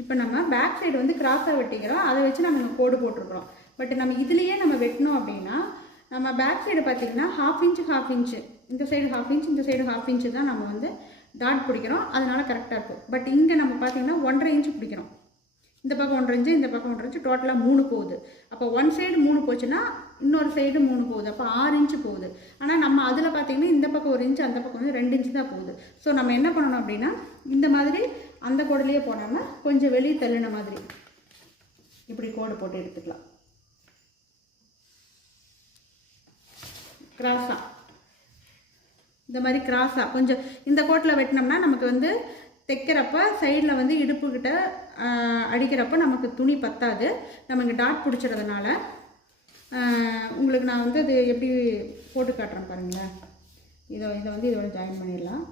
இப்போ நம்ம back side வந்து கிராஸாக வெட்டிக்கிறோம், அதை வச்சு நம்ம இங்கே கோடு போட்டிருக்கிறோம். பட் நம்ம இதுலேயே நம்ம வெட்டினோம் அப்படின்னா நம்ம பேக் சைடு பார்த்திங்கன்னா 1/2 இன்ச்சு இந்த சைடு 1/2 இன்ச் இந்த சைடு 1/2 இன்ச்சு தான் நம்ம வந்து டாட் பிடிக்கிறோம், அதனால கரெக்டாக இருக்கும். பட் இங்கே நம்ம பார்த்திங்கன்னா 1.5 இன்ச்சு பிடிக்கிறோம். இந்த பக்கம் 1.5 இன்ச்சு இந்த பக்கம் 1.5 இன்ச்சு, டோட்டலாக 3 போகுது. அப்போ ஒன் சைடு 3 போச்சுன்னா இன்னொரு சைடு 3 போகுது, அப்போ 6 இன்ச்சு போகுது. ஆனால் நம்ம அதில் பார்த்திங்கன்னா இந்த பக்கம் 1 இன்ச்சு அந்த பக்கம் வந்து 2 இன்ச்சு தான் போகுது. ஸோ நம்ம என்ன பண்ணணும் அப்படின்னா இந்த மாதிரி அந்த கோடுலேயே போடாமல் கொஞ்சம் வெளியே தள்ளின மாதிரி இப்படி கோடு போட்டு எடுத்துக்கலாம். கிராஸாக இந்த மாதிரி கிராஸாக கொஞ்சம் இந்த கோட்டில் வெட்டினோம்னா நமக்கு வந்து தைக்கிறப்ப சைடில் வந்து இடுப்புக்கிட்ட அடிக்கிறப்ப நமக்கு துணி பத்தாது. நம்ம இங்கே டாட் பிடிச்சிறதுனால உங்களுக்கு நான் வந்து அது எப்படி போட்டு காட்டுறேன் பாருங்களேன். இதை வந்து இதோட ஜாயின் பண்ணிடலாம்.